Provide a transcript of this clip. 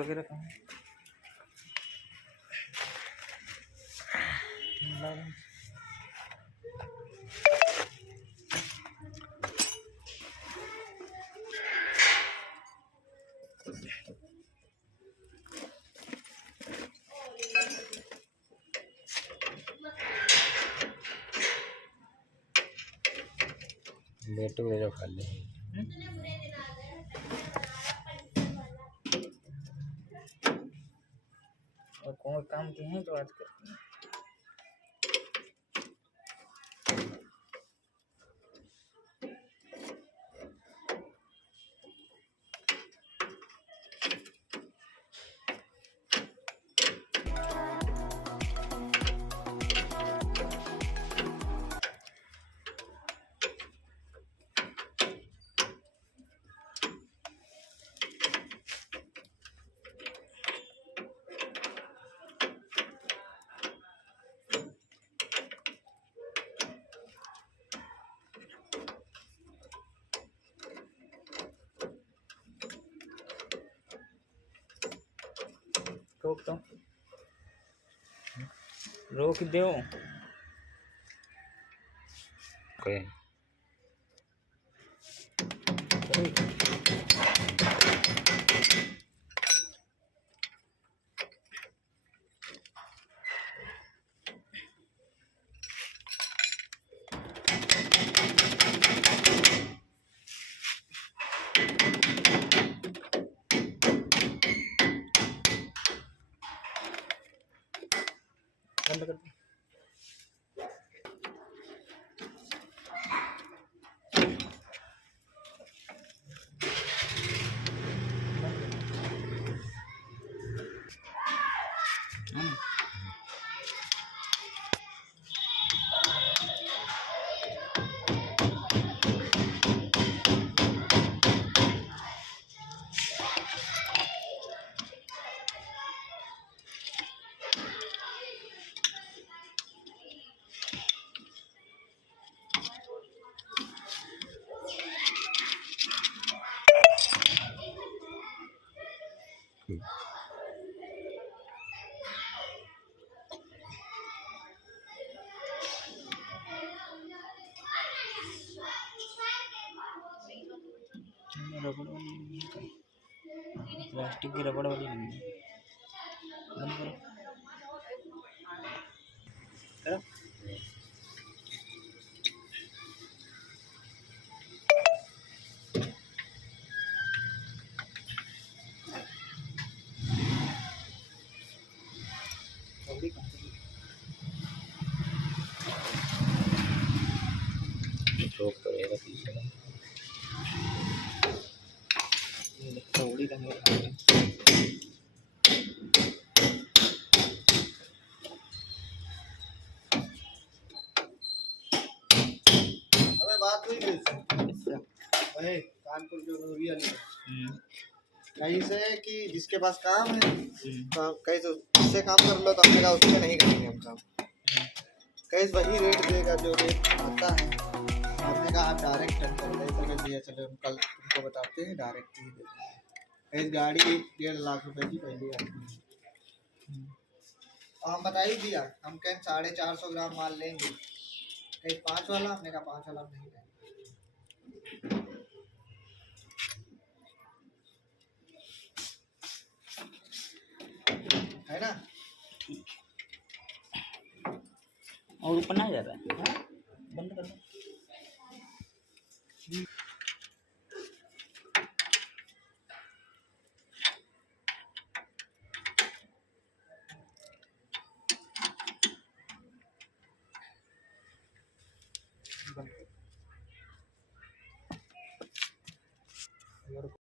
वगैरह कहाँ है? बेटू ले जाओ खाली। और कौन काम किए हैं तो आज करते हैं। रोक दो, रोक दो। कोई बंद कर दो। रबड़ वाली नहीं है, प्लास्टिक की रबड़ वाली नहीं है। बंद करो। करो। कौड़ी कहाँ से? रोक तो रहेगा पीछे का। ये कौड़ी का मेरा है। अबे बात हुई किससे? वही कानपुर जो मूवी वाली कहीं से कि जिसके पास काम है कहीं से उससे काम कर लो, तो हमने कहा उससे नहीं करेंगे हम काम। कहीं से वही रेट देगा जो रेट आता है। हमने कहा आप डायरेक्ट टेंशन नहीं कर दिया, चलो हम कल तुमको बताते हैं, डायरेक्ट ही दे देंगे। कहीं गाड़ी 1.5 लाख रुपए की पहले आती है और हम बता ही दिया, हम कहीं 450 ग्राम माल लेंगे। कहीं 5 वाला, हमने कहा 5 वाला नहीं लेंगे। है ना? ठीक है। और ऊपर ना जा रहा है, बंद कर दो। बंद कर।